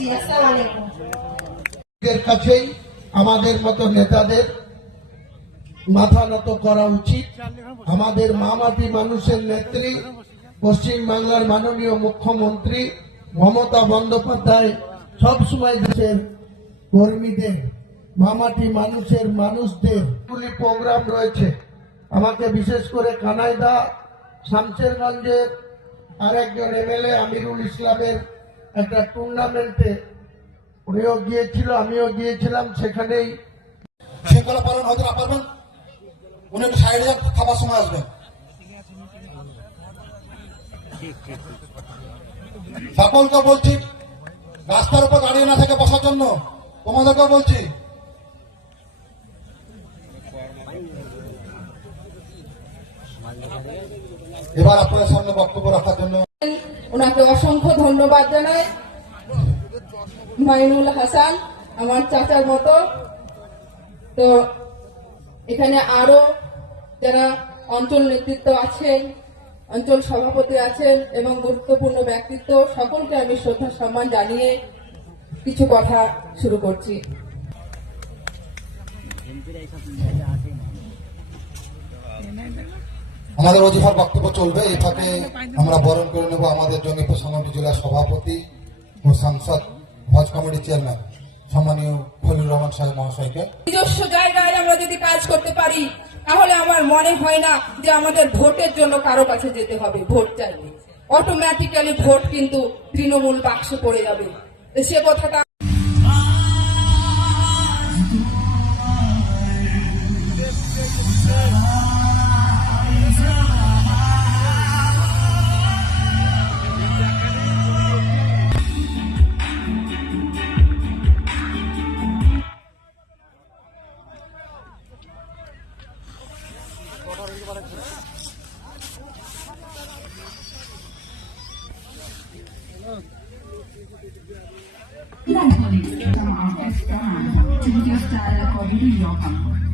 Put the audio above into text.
করছি। আসসালামু আলাইকুম। কাছেই আমাদের মতো নেতাদের মাথা নত করা উচিত। আমাদের মামাটি মানুষের নেত্রী পশ্চিম বাংলার মাননীয় মুখ্যমন্ত্রী মমতা বন্দ্যোপাধ্যায় সবসময় দেশের কর্মীদের, মামাটি মানুষদের প্রোগ্রাম রয়েছে। আমাকে বিশেষ করে কানাইদা শামশেরগঞ্জের আরেকজন এমএলএ আমিরুল ইসলামের একটা টুর্নামেন্টে উনিও গিয়েছিল, আমিও গিয়েছিলাম। সেখানেই শৃঙ্খলা পালন হতে না পারবেন, উনি সাইডে খাবার সময় আসবেন। সকলকে বলছি রাস্তার উপর দাঁড়িয়ে না থেকে বসার জন্য, তোমাদেরকেও বলছি। এবার আপনাদের সামনে বক্তব্য রাখার জন্য ওনাকে অসংখ্য ধন্যবাদ জানাই। মাইনুল হাসান আমার চাচার মতো। তো এখানে আরো যারা অঞ্চল নেতৃত্ব আছেন, অঞ্চল সভাপতি আছেন এবং গুরুত্বপূর্ণ ব্যক্তিত্ব, সকলকে আমি শ্রদ্ধা সম্মান জানিয়ে কিছু কথা শুরু করছি। আমাদের অজিফার বক্তব্য চলবে, এই ফাঁকে আমরা বরণ করে নেব আমাদের জঙ্গিপুর সমষ্টি জেলার সভাপতি ও সাংসদ হজ কমিটির চেয়ারম্যান সম্মানীয় খলিলুর রহমান সাহেব মহাশয়কে। নিজস্ব জায়গায় আমরা যদি কাজ করতে পারি তাহলে আমার মনে হয় না যে আমাদের ভোটের জন্য কারো কাছে যেতে হবে। ভোট চাইলে অটোমেটিক্যালি ভোট কিন্তু তৃণমূল বাক্সে পড়ে যাবে। সে কথাটা Live police, some are best to media style according to your comfort.